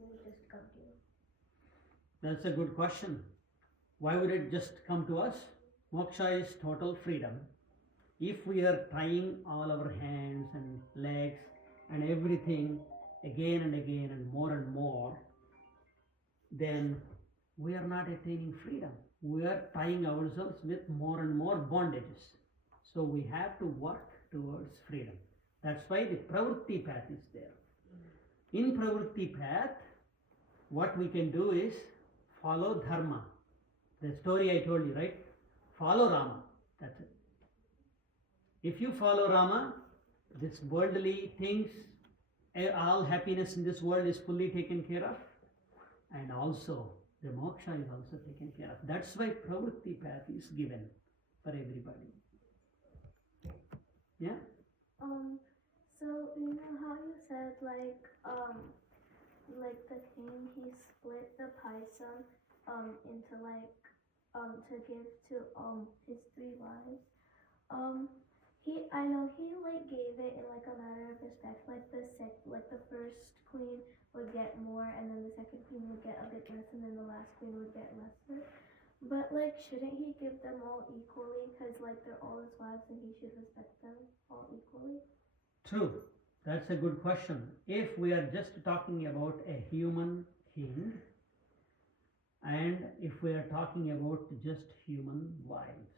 will just come to you? That's a good question. Why would it just come to us? Moksha is total freedom. If we are trying all our hands and legs and everything again and more, then we are not attaining freedom. We are tying ourselves with more and more bondages. So we have to work towards freedom. That's why the pravritti path is there. In pravritti path, what we can do is follow dharma. The story I told you, right? Follow Rama. That's it. If you follow Rama, this worldly things, all happiness in this world is fully taken care of, and also the moksha is also taken care of. That's why pravritti path is given for everybody. Yeah. So you know how you said like the king he split the paisa into like to give to his three wives. I know he like gave it in like a matter of respect. Like the first queen would get more, and then the second queen would get a bit less, and then the last queen would get lesser. But like, shouldn't he give them all equally? Cause like they're all his wives, and he should respect them all equally. True. That's a good question. If we are just talking about a human king, and if we are talking about just human wives,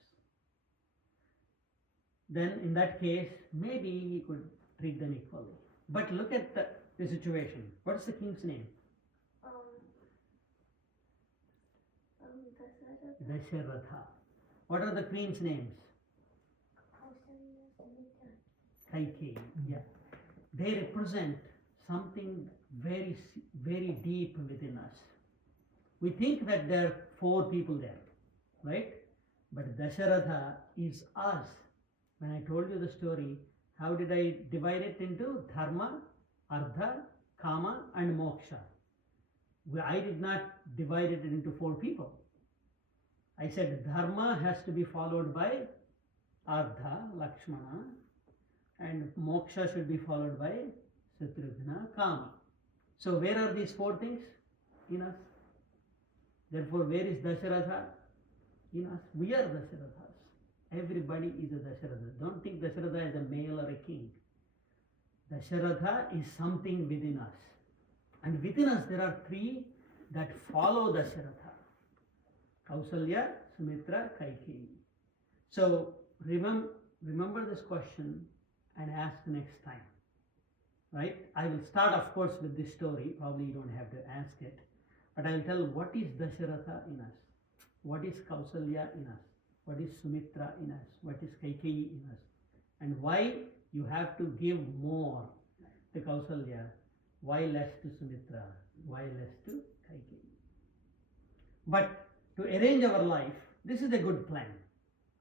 then in that case, maybe he could treat them equally. But look at the situation. What is the king's name? Dasharatha. What are the queen's names? Kaikeyi. Yeah. They represent something very, very deep within us. We think that there are 4 people there, right? But Dasharatha is us. When I told you the story, how did I divide it into dharma, artha, kama, and moksha? I did not divide it into 4 people. I said dharma has to be followed by artha, Lakshmana, and moksha should be followed by Shatrugna, kama. So where are these 4 things? In us. Therefore, where is Dasharatha? In us. We are Dasharathas. Everybody is a Dasharatha. Don't think Dasharatha is a male or a king. Dasharatha is something within us. And within us there are 3 that follow Dasharatha. Kausalya, Sumitra, Kaikeyi. So remember this question and ask next time. Right? I will start, of course, with this story. Probably you don't have to ask it. But I will tell what is Dasharatha in us. What is Kausalya in us. What is Sumitra in us. What is Kaikeyi in us. And why you have to give more to Kausalya. Why less to Sumitra? Why less to Kaikeyi? But to arrange our life, this is a good plan.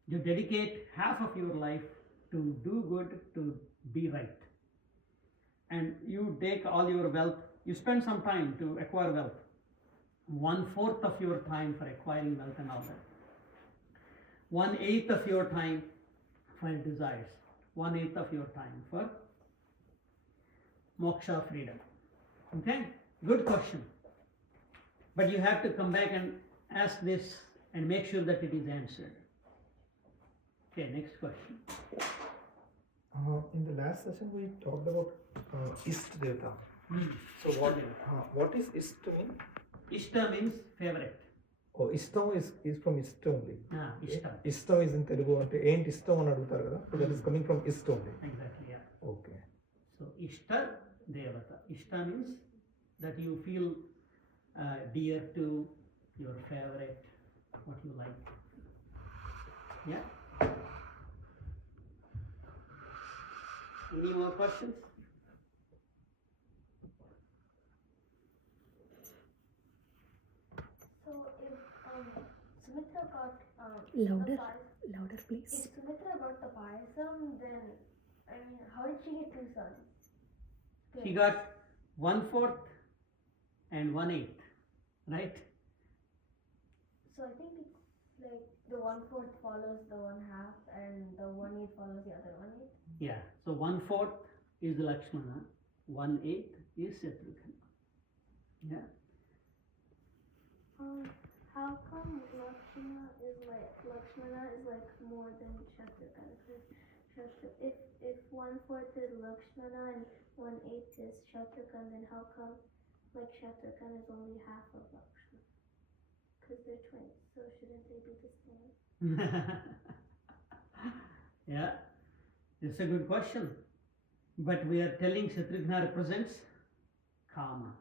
You dedicate half of your life to do good, to be right. And you take all your wealth, you spend some time to acquire wealth. 1/4 of your time for acquiring wealth and all that. 1/8 of your time for desires. 1/8 of your time for moksha, freedom. Okay? Good question. But you have to come back and ask this and make sure that it is answered. Okay, next question. In the last session, we talked about Ist Devata. So what is Ist mean? Ishta means favorite. Oh, Ishtam is from Ist only. Ishta. Ishtam is in Telugu. Ain't Ishtam అని అడుగుతారు కదా. So that is coming from Ist only. Exactly, yeah. Okay. So Ishta Devata. Ishta means that you feel dear to your favorite, what you like. Yeah? Any more questions? So if Sumitra got Louder please. if Sumitra got the payasam, then I mean, how did she get 2 sons? She got 1/4 and 1/8, right? So I think it's like the 1/4 follows the 1/2 and the 1/8 follows the other 1/8. Yeah. So 1/4 is Lakshmana, 1/8 is Shatrugna. Yeah. How come Lakshmana is like more than Shatrugna? If 1/4 is Lakshmana and 1/8 is Shatrugna, then how come like Shatrugna is only half of Lakshmana? Because they're twins, so shouldn't they be the same? Yeah, it's a good question. But we are telling Shatrugna represents Kama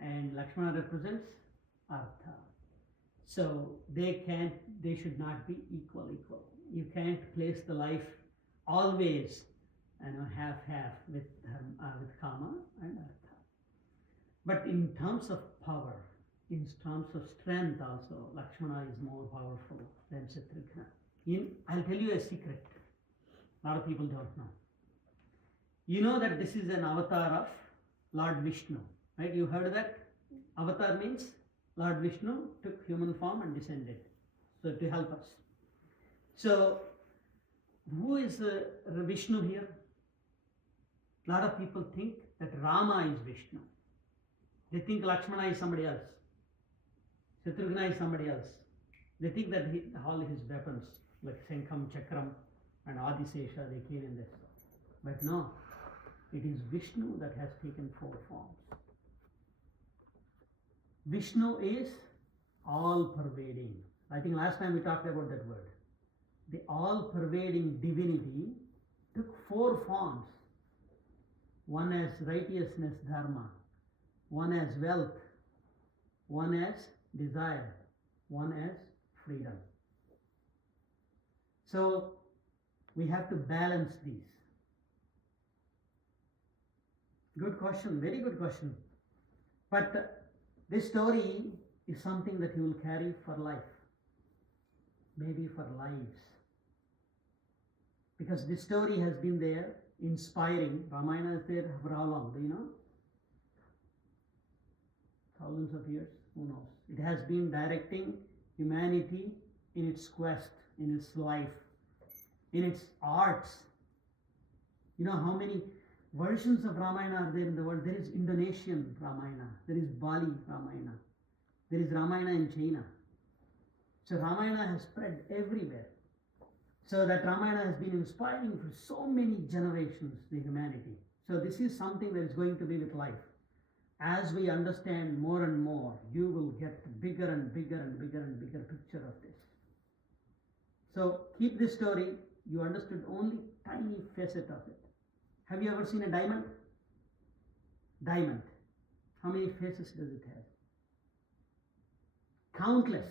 and Lakshmana represents Artha. So they should not be equal. You can't place the life always, half with Kama and Artha. But in terms of power, in terms of strength also, Lakshmana is more powerful than Shatrugna. I'll tell you a secret. A lot of people don't know. You know that this is an avatar of Lord Vishnu, right? You heard that? Avatar means Lord Vishnu took human form and descended, so to help us. So, who is Vishnu here? A lot of people think that Rama is Vishnu. They think Lakshmana is somebody else. Shatrugna is somebody else. They think that all his weapons, like Sankham, Chakram, and Adisesha, they came in this. But no, it is Vishnu that has taken 4 forms. Vishnu is all-pervading. I think last time we talked about that word. The all-pervading divinity took 4 forms. One as righteousness, dharma. One as wealth. One as desire. One as freedom. So, we have to balance these. Good question, very good question. But this story is something that you will carry for life, maybe for lives. Because this story has been there, inspiring. Ramayana is there for how long? Do you know? Thousands of years? Who knows? It has been directing humanity in its quest, in its life, in its arts. You know how many versions of Ramayana are there in the world? There is Indonesian Ramayana, there is Bali Ramayana, there is Ramayana in China. So Ramayana has spread everywhere. So that Ramayana has been inspiring for so many generations, the humanity. So this is something that is going to be with life. As we understand more and more, you will get bigger and bigger and bigger and bigger picture of this. So keep this story. You understood only tiny facet of it. Have you ever seen a diamond? Diamond. How many faces does it have? Countless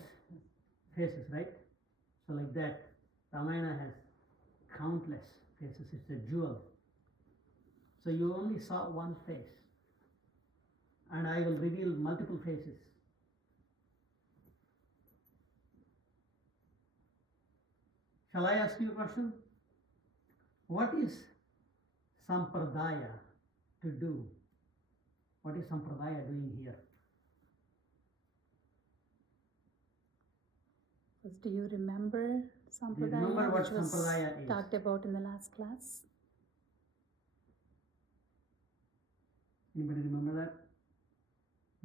faces, right? So like that, Ramayana has countless faces. It's a jewel. So you only saw one face. And I will reveal multiple faces. Shall I ask you a question? What is Sampradaya to do? What is Sampradaya doing here? Do you remember Sampradaya? Do you remember what which was Sampradaya is? talked about in the last class? Anybody remember that?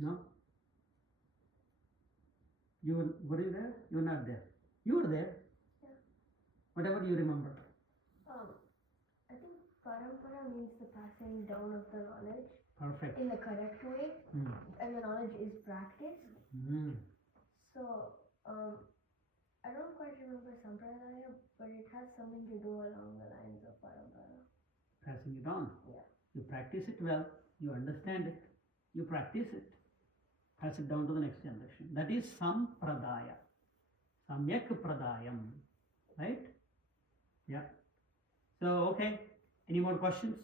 No? Were you there? You were not there. You were there. Yeah. Whatever you remember. I think parampara means the passing down of the knowledge Perfect. in the correct way, and the knowledge is practiced. So, I don't quite remember Sampradaya, but it has something to do along the lines of parampara. Passing it on. Yeah. You practice it well, you understand it, you practice it, pass it down to the next generation. That is Sampradaya. Samyak Pradayam. Right? Yeah. So, okay. Any more questions?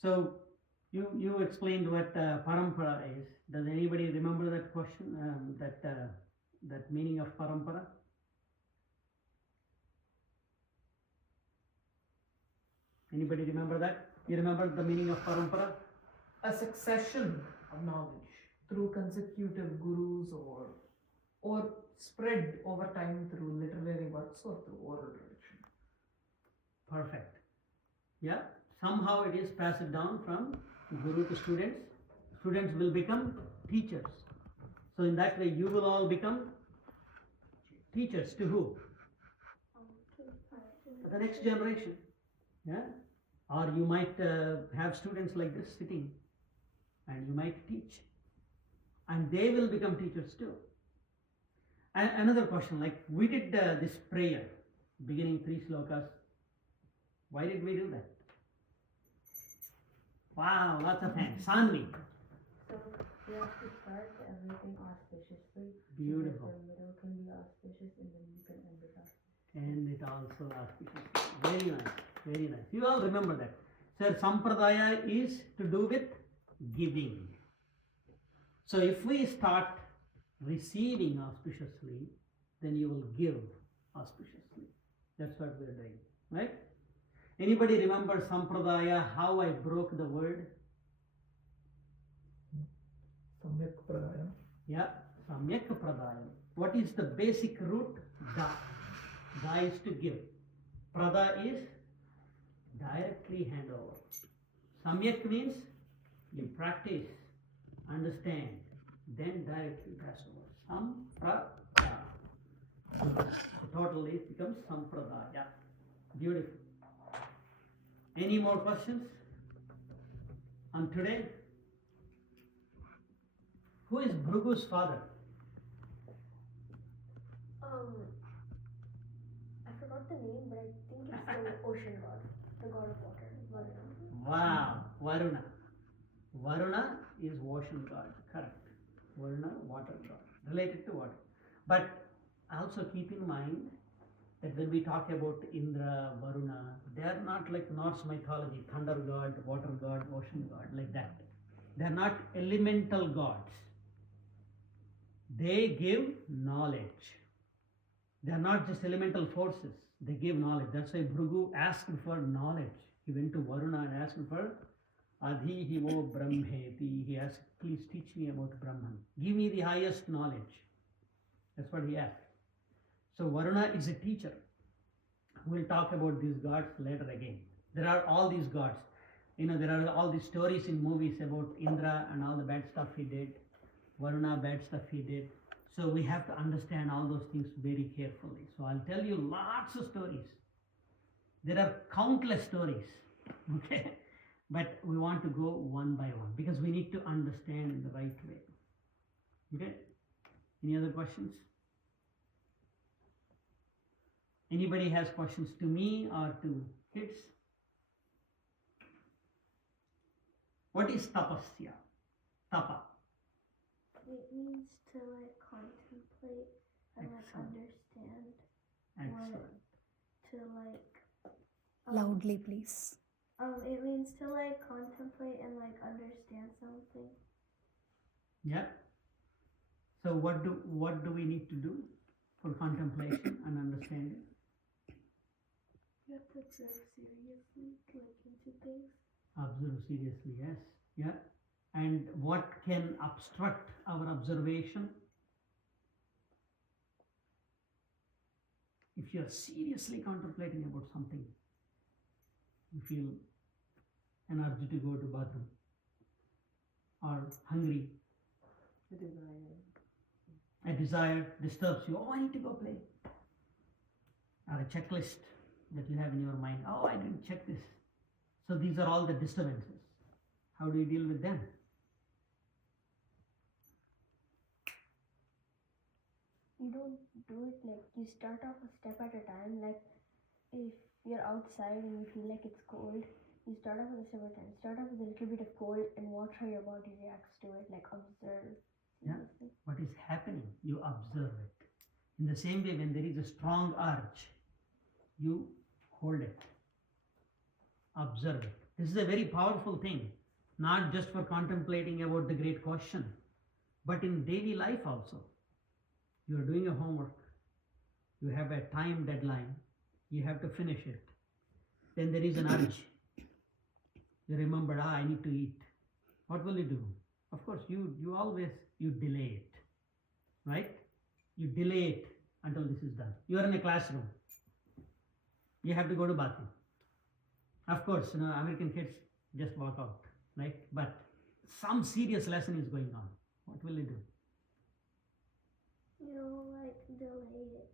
So, you explained what parampara is. Does anybody remember that question? That meaning of parampara? Anybody remember that? You remember the meaning of parampara? A succession of knowledge through consecutive gurus or spread over time through literary works or through oral tradition. Perfect. Yeah. Somehow it is passed down from Guru to students, students will become teachers. So in that way you will all become teachers to who? To the next generation. Yeah? Or you might have students like this sitting and you might teach. And they will become teachers too. And another question, like we did this prayer, beginning 3 slokas. Why did we do that? Wow, lots of hands. Sanvi. So we have to start everything auspiciously. Beautiful. The middle can be auspicious and then you can end it auspicious. And it also auspicious. Very nice, very nice. You all remember that. Sir, Sampradaya is to do with giving. So if we start receiving auspiciously, then you will give auspiciously. That's what we are doing, right? Anybody remember Sampradaya, how I broke the word? Samyak pradayam. Yeah, Samyak Pradayam. What is the basic root? Da. Da is to give. Prada is directly hand over. Samyak means you practice, understand, then directly pass over. Sampradaya. So totally it becomes Sampradaya. Beautiful. Any more questions on today? Who is Bhrugu's father? I forgot the name, but I think it's the ocean god, the god of water, Varuna. Wow, Varuna. Varuna is ocean god, correct. Varuna, water god, related to water. But also keep in mind that when we talk about Indra, Varuna, they are not like Norse mythology, thunder god, water god, ocean god, like that. They are not elemental gods. They give knowledge. They are not just elemental forces. They give knowledge. That's why Bhrigu asked for knowledge. He went to Varuna and asked for Adhi Vo Brahmeti. He asked, please teach me about Brahman. Give me the highest knowledge. That's what he asked. So Varuna is a teacher. We'll talk about these gods later again. There are all these gods. You know, there are all these stories in movies about Indra and all the bad stuff he did. Varuna, bad stuff he did. So we have to understand all those things very carefully. So I'll tell you lots of stories. There are countless stories. Okay? But we want to go one by one because we need to understand in the right way. Okay? Any other questions? Anybody has questions to me or to kids? What is tapasya? Tapa. It means to like contemplate and like Excellent. understand. Excellent. To like Loudly, please. it means to like contemplate and like understand something. Yeah. So what do we need to do for contemplation and understanding? You have to observe seriously, like into things. Observe seriously, yes. Yeah. And what can obstruct our observation? If you are seriously contemplating about something, you feel an urge to go to bathroom or hungry, a desire disturbs you. Oh, I need to go play. Or a checklist that you have in your mind. Oh, I didn't check this. So these are all the disturbances. How do you deal with them? You don't do it like you start off a step at a time. Like if you're outside and you feel like it's cold, you start off with a step at a time. Start off with a little bit of cold and watch how your body reacts to it. Like observe. Yeah. What is happening? You observe it. In the same way, when there is a strong urge, you hold it. Observe it. This is a very powerful thing, not just for contemplating about the great question, but in daily life also. You are doing a homework. You have a time deadline. You have to finish it. Then there is an urge. You remember, I need to eat. What will you do? Of course, you delay it, right? You delay it until this is done. You are in a classroom. You have to go to bathroom. Of course, American kids just walk out. right? But some serious lesson is going on. What will you do? Like delay it.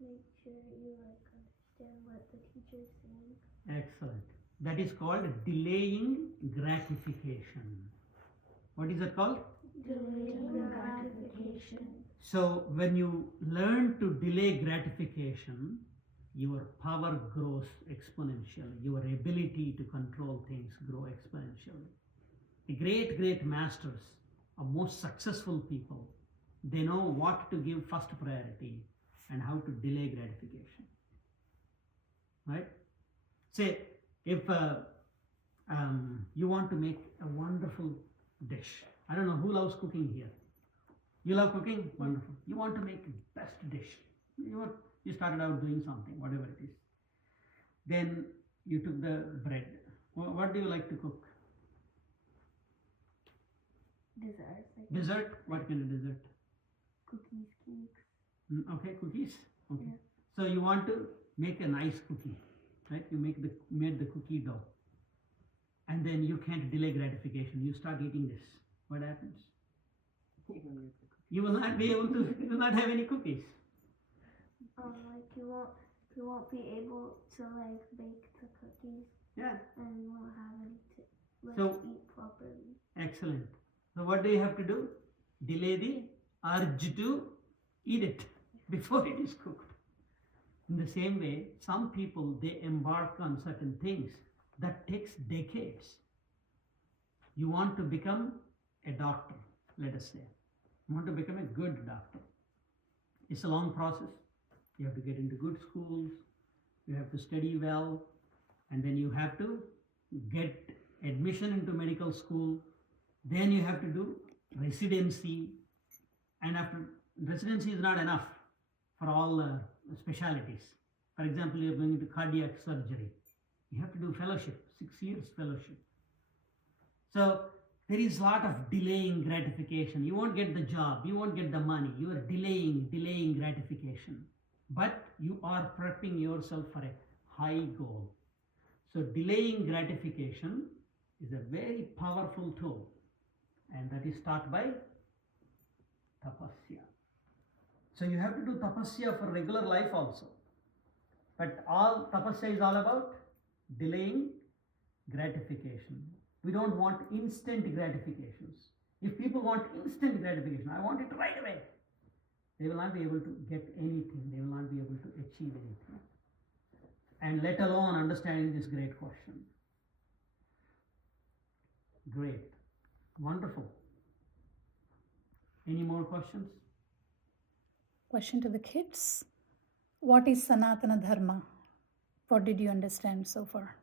Make sure you like understand what the teacher's saying. Excellent. That is called delaying gratification. What is that called? Delaying gratification. So when you learn to delay gratification, your power grows exponentially. Your ability to control things grow exponentially. The great masters are most successful people. They know what to give first priority and how to delay gratification. Right? Say, if you want to make a wonderful dish. I don't know who loves cooking here. You love cooking? Wonderful. You want to make the best dish. You started out doing something, whatever it is. Then you took the bread. What do you like to cook? Desserts. Like Dessert? What kind of dessert? cookies, cakes. Okay, cookies. Okay. Yeah. So you want to make a nice cookie, right? You made the cookie dough, and then you can't delay gratification. You start eating this. What happens? You will not be able to. You will not have any cookies. Like you won't be able to like bake the cookies. Yeah. And you won't have any to like So- eat properly. Excellent. So what do you have to do? Delay the urge to eat it before it is cooked. In the same way, some people they embark on certain things that takes decades. You want to become a doctor, let us say. You want to become a good doctor. It's a long process. You have to get into good schools, you have to study well, and then you have to get admission into medical school. Then you have to do residency, and after residency is not enough for all specialities. For example, you are going into cardiac surgery. You have to do fellowship, 6 years fellowship. So there is a lot of delaying gratification. You won't get the job, you won't get the money. You are delaying gratification. But you are prepping yourself for a high goal. So delaying gratification is a very powerful tool, and that is taught by tapasya. So you have to do tapasya for regular life also. But all tapasya is all about delaying gratification. We don't want instant gratifications. If people want instant gratification, I want it right away, they will not be able to get anything. They will not be able to achieve anything. And let alone understanding this great question. Great. Wonderful. Any more questions? Question to the kids. What is Sanatana Dharma? What did you understand so far?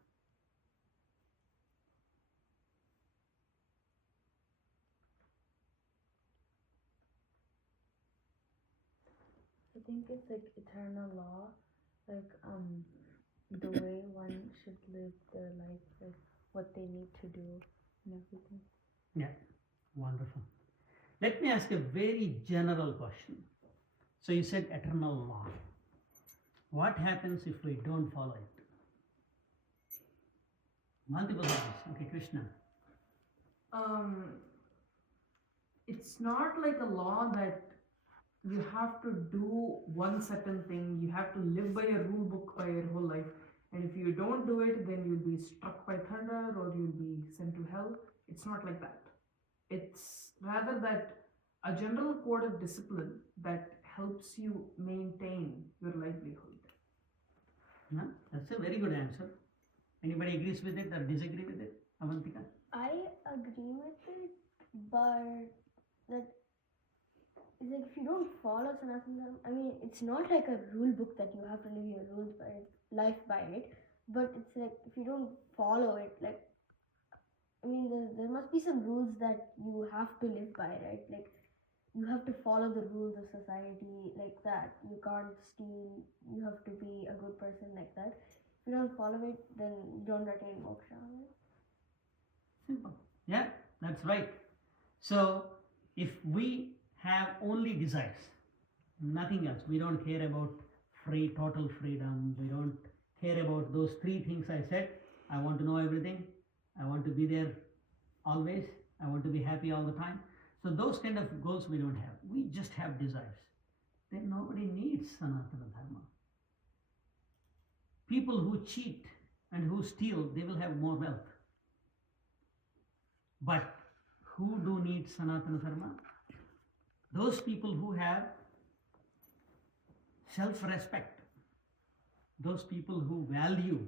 I think it's like eternal law, like the way one should live their life, like what they need to do and everything. Yeah, wonderful. Let me ask a very general question. So you said eternal law. What happens if we don't follow it? Multiple things. Okay, Krishna. It's not like a law that you have to do one certain thing, you have to live by a rule book by your whole life, and if you don't do it, then you'll be struck by thunder or you'll be sent to hell. It's not like that. It's rather that a general code of discipline that helps you maintain your livelihood. No? That's a very good answer. Anybody agrees with it or disagree with it? Avantika? I agree with it, but that it's like if you don't follow Sanatana Dharma, I mean, it's not like a rule book that you have to live your rules by life by it, but it's like if you don't follow it, like I mean, there must be some rules that you have to live by, right? Like you have to follow the rules of society like that. You can't steal. You have to be a good person like that. If you don't follow it, then you don't attain moksha. Right? Simple. Yeah, that's right. So if we have only desires, nothing else, we don't care about total freedom, we don't care about those three things I said. I want to know everything, I want to be there always. I want to be happy all the time. So those kind of goals we don't have. We just have desires. Then nobody needs Sanatana Dharma. People who cheat and who steal, they will have more wealth. But who do need Sanatana Dharma? Those people who have self-respect, those people who value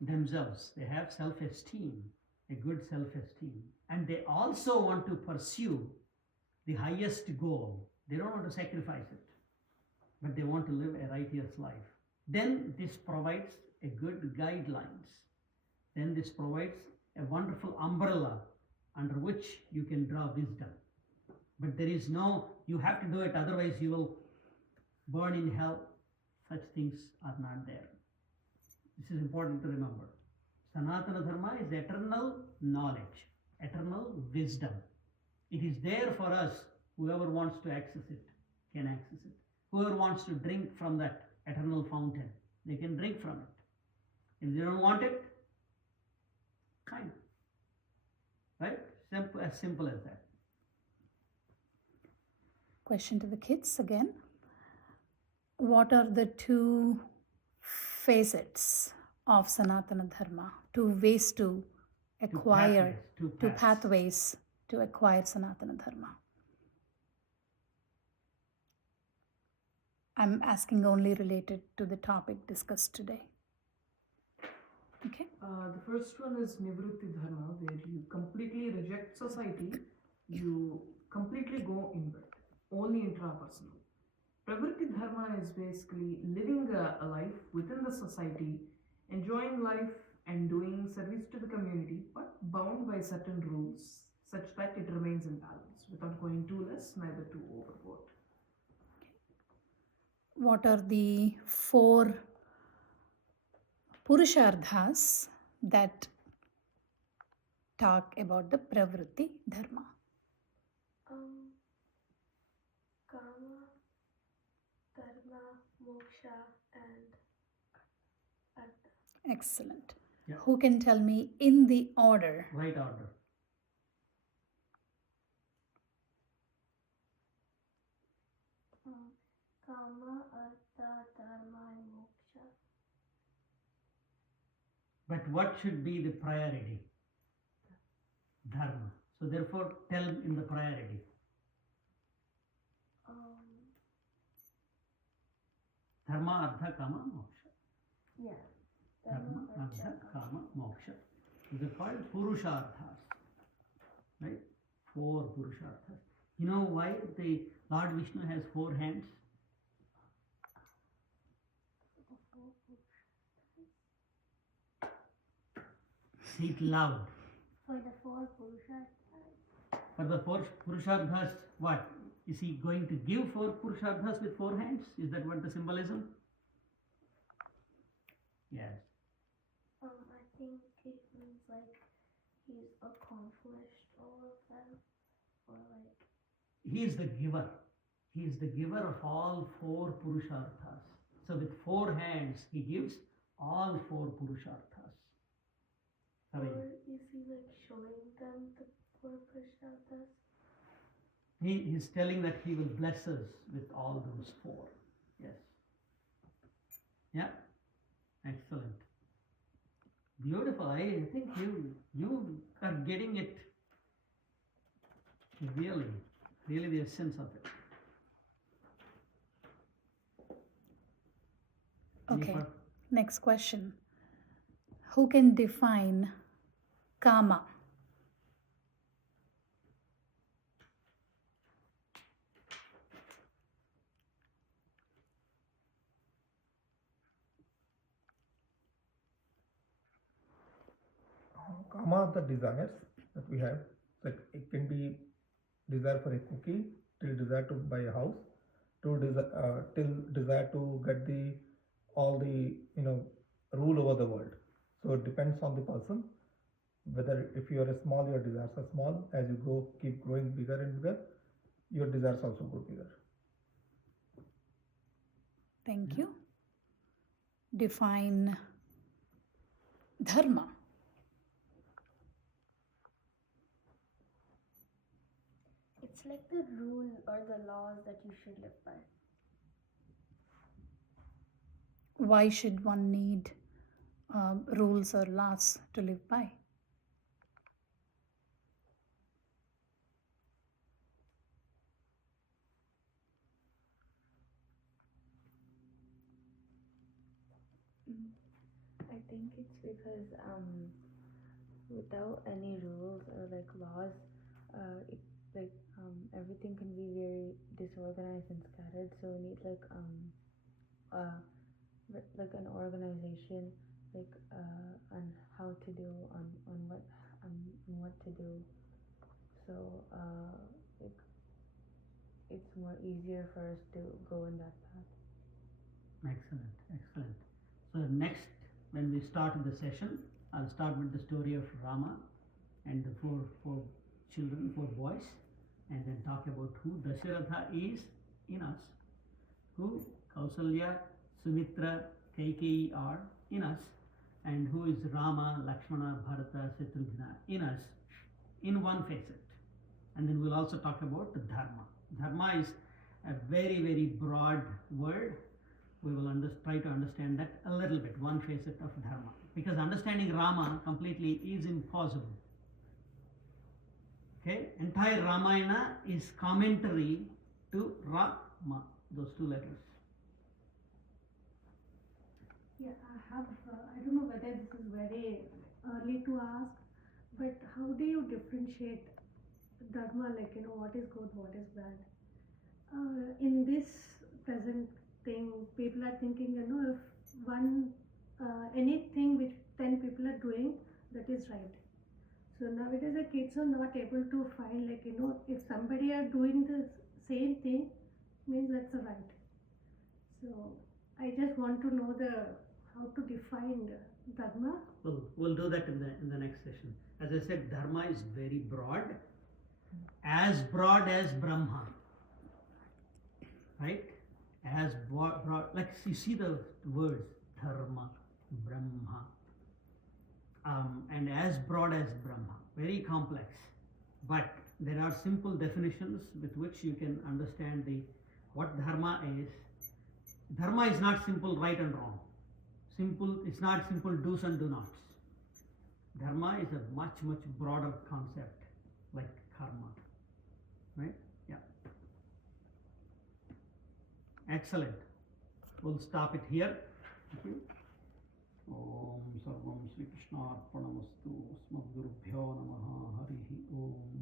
themselves, they have self-esteem, a good self-esteem, and they also want to pursue the highest goal. They don't want to sacrifice it, but they want to live a righteous life. Then this provides a good guidelines. Then this provides a wonderful umbrella under which you can draw wisdom. But there is no, you have to do it, otherwise you will burn in hell. Such things are not there. This is important to remember. Sanatana Dharma is eternal knowledge, eternal wisdom. It is there for us. Whoever wants to access it can access it. Whoever wants to drink from that eternal fountain, they can drink from it. If they don't want it, fine. Right? As simple as that. Question to the kids again. What are the two facets of Sanatana Dharma? Two ways to acquire, two pathways to acquire Sanatana Dharma. I'm asking only related to the topic discussed today. Okay. The first one is Nivritti Dharma, where you completely reject society, you completely go inward, only intrapersonal. Pravritti Dharma is basically living a life within the society, enjoying life and doing service to the community, but bound by certain rules, such that it remains in balance, without going too less, neither too overboard. What are the 4 Purusharthas that talk about the Pravritti Dharma? Kama, Dharma, Moksha, and Artha. Excellent. Yeah. Who can tell me in the order? Right order. Kama, Artha, Dharma, and Moksha. But what should be the priority? Dharma. So therefore, tell in the priority. Dharma, Artha, Kama, Moksha. Yeah. Dharma, Artha, Kama, Moksha. These are called Purusharthas. Right? 4 Purusharthas. You know why the Lord Vishnu has 4 hands? Say it loud. For the 4 Purusharthas. For the 4 Purusharthas, what? Is he going to give 4 Purusharthas with 4 hands? Is that what the symbolism? Yes. I think it means like he's accomplished all of them, or like. He is the giver. He is the giver of all 4 Purusharthas. So with 4 hands, he gives all 4 Purusharthas. Or is he like showing them the 4 Purusharthas? He is telling that he will bless us with all those 4. Yes. Yeah. Excellent. Beautiful. I think you are getting it. Really the essence of it. Okay. Next question. Who can define Kama? Kama are the desires that we have. Like it can be desire for a cookie, till desire to buy a house, till desire to get all the rule over the world. So it depends on the person. Whether if you are a small, your desires are small. As you keep growing bigger and bigger, your desires also go bigger. Thank you. Define Dharma. It's like the rule or the laws that you should live by. Why should one need rules or laws to live by? I think it's because without any rules or like laws, it, like everything can be very disorganized and scattered. So we need uh like an organization on how to do on what to do. So like it's more easier for us to go in that path. Excellent, excellent. So next, when we start the session, I'll start with the story of Rama and the four children, 4 boys, and then talk about who Dasharatha is in us, who Kausalya, Sumitra, Kaikeyi are in us, and who is Rama, Lakshmana, Bharata, Shatrugna in us, in one facet. And then we'll also talk about the Dharma. Dharma is a very, very broad word. We will try to understand that a little bit, one facet of Dharma. Because understanding Rama completely is impossible. Okay, entire Ramayana is commentary to Rama, those 2 letters. Yeah, I don't know whether this is very early to ask, but how do you differentiate dharma, like, what is good, what is bad? In this present thing, people are thinking, if anything which 10 people are doing, that is right. So nowadays the kids are not able to find, if somebody are doing the same thing, means that's right. So I just want to know how to define dharma. We'll do that in the next session. As I said, Dharma is very broad as Brahma. Right? As broad, like you see the words Dharma, Brahma, and as broad as Brahma. Very complex. But there are simple definitions with which you can understand what Dharma is. Dharma is not simple right and wrong. It's not simple do's and do nots. Dharma is a much, much broader concept, like karma. Right? Yeah. Excellent. We'll stop it here. Thank you. Om Sarvam Sri Krishna Arpanamastu Smadgurubhyo Namaha Harihi Om.